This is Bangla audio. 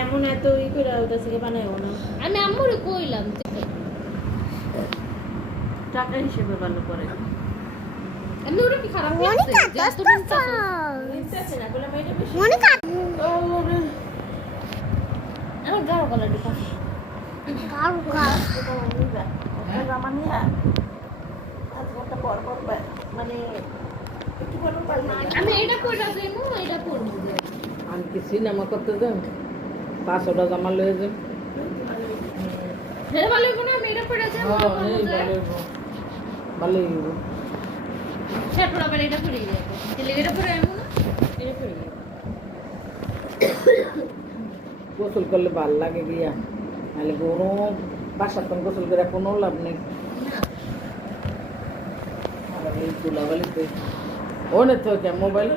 এমন এত ই করে ওটা থেকে বানাইও না। আমি আম্মুরে কইলাম টাকা হিসেবে ভালো করে আমি ওরা কি খারাপ মনিকা লাগছে দোস্ত নিতে আছে না বলে মেয়েটা বেশি মনিকা আমার গাঢ় কালার দিকা গাল গাল রামানিয়া আজকে একটা বড় মানে একটু বড় পাল্লা আমি এটা পড়া যাইমু এটা পড়মু যে আমি কি সিনেমা করতে যাই 500টা জামা লয়ে যাই হেরে ভালো কোন আমি এটা পড়া যাই ভালোই ছেটরা করে এটা পড়ে যাবে তাহলে এটা পড়ে এমন না এটা পড়ে যাবে গোসল করলে ভালো লাগে গিয়া নাহলে গরম বাসার তো গোসল করে কোনো লাভ নেই আর এই তুলা বালিতে ওনে তো মোবাইল